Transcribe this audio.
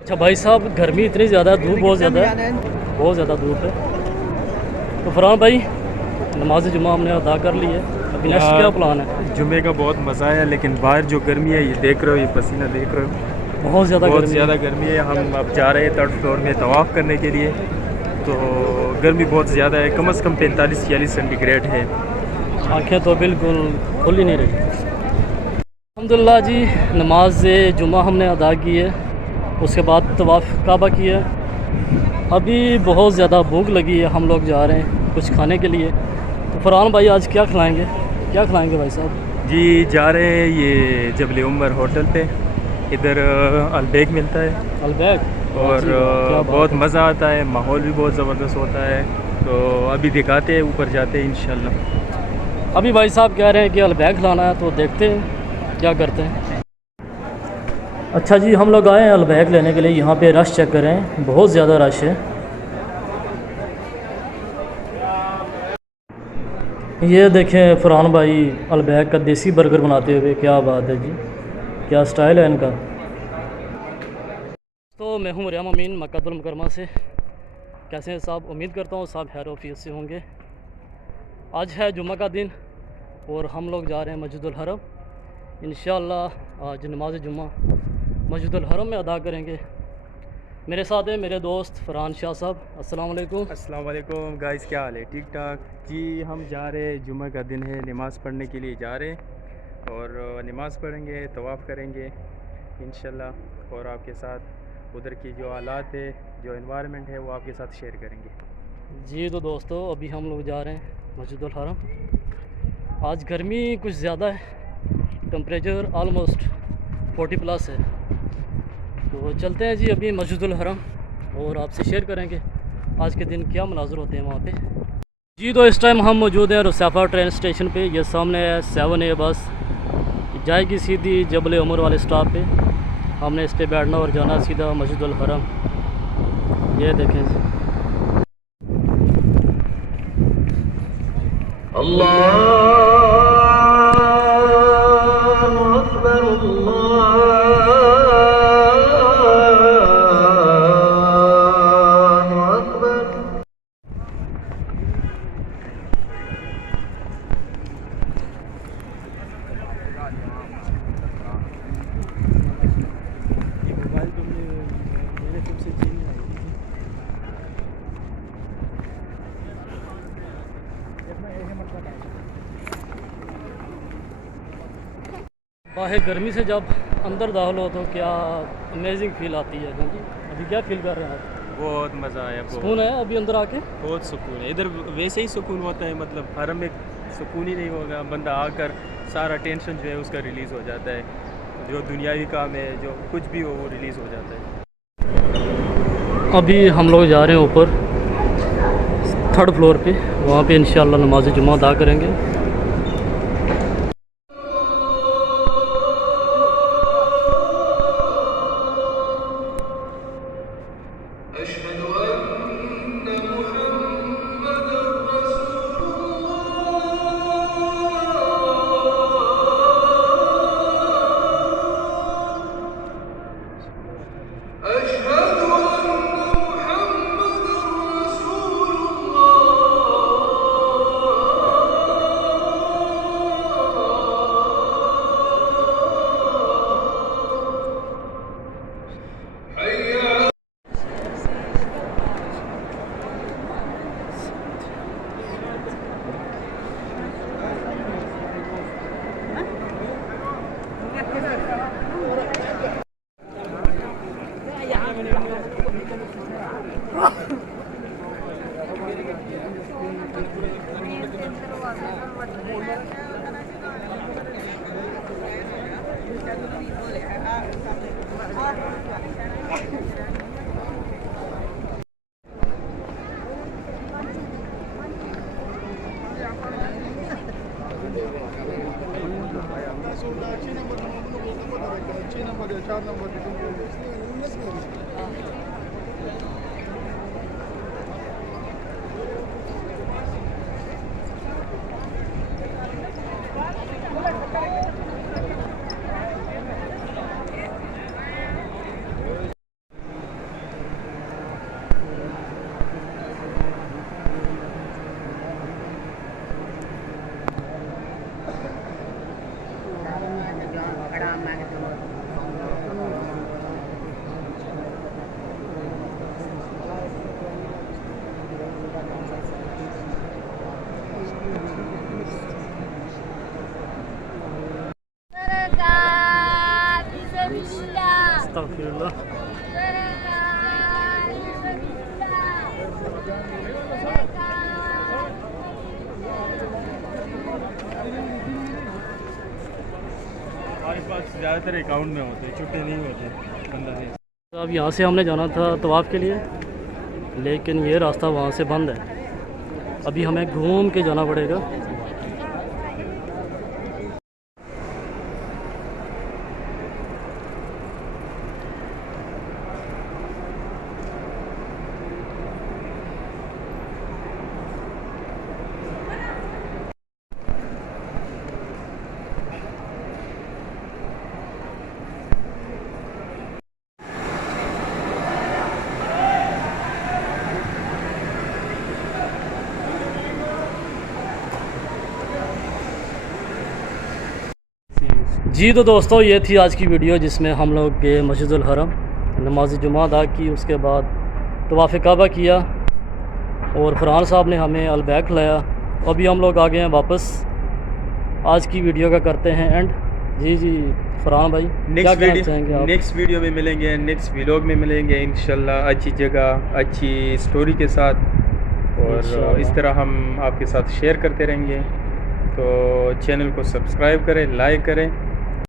अच्छा भाई साहब, गर्मी इतनी ज़्यादा है, धूप बहुत ज़्यादा धूप है। तो फरहान भाई, नमाज जुम्मा हमने अदा कर ली है, अभी नेक्स्ट क्या प्लान है? जुमे का बहुत मज़ा आया, लेकिन बाहर जो गर्मी है ये देख रहे हो, ये पसीना देख रहे हो, बहुत ज़्यादा बहुत गर्मी ज़्यादा है। गर्मी है। हम अब जा रहे हैं थर्ड फ्लोर में तवाफ़ करने के लिए। तो गर्मी बहुत ज़्यादा है, कम से कम 45-46 सेंटीग्रेड है। आंखें तो बिल्कुल खुल ही नहीं रही। अल्हम्दुलिल्लाह जी, नमाज जुम्मा हमने अदा की है, उसके बाद तवाफ़ काबा किया। अभी बहुत ज़्यादा भूख लगी है, हम लोग जा रहे हैं कुछ खाने के लिए। तो फरहान भाई आज क्या खिलाएंगे भाई साहब? जी, जा रहे हैं ये जबल उमर होटल पे। इधर अलबेग मिलता है अलबैग, वाह और जी वाह, क्या बात बहुत है। मज़ा आता है, माहौल भी बहुत ज़बरदस्त होता है। तो अभी दिखाते हैं, ऊपर जाते हैं इंशाल्लाह। अभी भाई साहब कह रहे हैं कि अलबैग खिलाना है, तो देखते हैं क्या करते हैं। अच्छा जी, हम लोग आए हैं अलबैग लेने के लिए। यहाँ पे रश चेक करें, बहुत ज़्यादा रश है। ये देखें फरहान भाई अलबैग का देसी बर्गर बनाते हुए, क्या बात है जी, क्या स्टाइल है इनका। तो मैं हूँ मरियम अमीन मक्कातुल मुकरमा से। कैसे हैं साहब? उम्मीद करता हूँ साहब खैर ऑफिस से होंगे। आज है जुम्मा का दिन और हम लोग जा रहे हैं मस्जिदुल हरम। इंशाअल्लाह आज नमाज जुम्मा मस्जिदुल हरम में अदा करेंगे। मेरे साथ हैं मेरे दोस्त फरहान शाह साहब। अस्सलाम वालेकुम। अस्सलाम वालेकुम गाइस, क्या हाल है? ठीक ठाक जी। हम जा रहे हैं, जुम्मे का दिन है, नमाज़ पढ़ने के लिए जा रहे हैं और नमाज़ पढ़ेंगे, तवाफ़ करेंगे इंशाल्लाह। और आपके साथ उधर की जो हालात है, जो एनवायरनमेंट है, वो आपके साथ शेयर करेंगे। जी तो दोस्तों, अभी हम लोग जा रहे हैं मस्जिदुल हरम। आज गर्मी कुछ ज़्यादा है, टेम्परेचर आलमोस्ट 40 प्लस है। तो चलते हैं जी अभी मस्जिदुल हरम और आपसे शेयर करेंगे आज के दिन क्या मनाज़र होते हैं वहाँ पे। जी तो इस टाइम हम मौजूद हैं रुसैफा ट्रेन स्टेशन पे। ये सामने है 7A बस, जाएगी सीधी जबल उमर वाले स्टॉप पे। हमने इस पे बैठना और जाना सीधा मस्जिदुल हरम। ये देखें जी। ये मोबाइल तुमने मैंने तुमसे छीन लिया। बाहर गर्मी से जब अंदर दाखिल हो तो क्या अमेजिंग फील आती है। हाँ जी, अभी क्या फील कर रहे हैं आप? बहुत मज़ा आया, सुकून है अभी अंदर आके। बहुत सुकून है इधर। वैसे ही सुकून होता है, मतलब हरम में सुकून ही नहीं होगा, बंदा आकर सारा टेंशन जो है उसका रिलीज़ हो जाता है। जो दुनियावी काम है, जो कुछ भी हो, वो रिलीज़ हो जाता है। अभी हम लोग जा रहे हैं ऊपर थर्ड फ्लोर पे, वहाँ पे इंशाल्लाह नमाज जुम्मा अदा करेंगे। हमारे पास ज़्यादातर अकाउंट में होते, छुट्टे नहीं होते बंदा नहीं। तो अब यहाँ से हमने जाना था तवाफ़ के लिए, लेकिन ये रास्ता वहाँ से बंद है। अभी हमें घूम के जाना पड़ेगा। जी तो दोस्तों, ये थी आज की वीडियो जिसमें हम लोग गए मस्जिदुल हरम, नमाज जुमा अदा की, उसके बाद तवाफ़ काबा किया और फरहान साहब ने हमें अलबैक लाया। अभी हम लोग आ गए हैं वापस। आज की वीडियो का करते हैं एंड। जी जी फरहान भाई, क्या कहना चाहेंगे आप? नेक्स्ट वीडियो में मिलेंगे, नेक्स्ट व्लॉग में मिलेंगे इंशाल्लाह, अच्छी जगह अच्छी स्टोरी के साथ। और इस तरह हम आपके साथ शेयर करते रहेंगे। तो चैनल को सब्सक्राइब करें, लाइक करें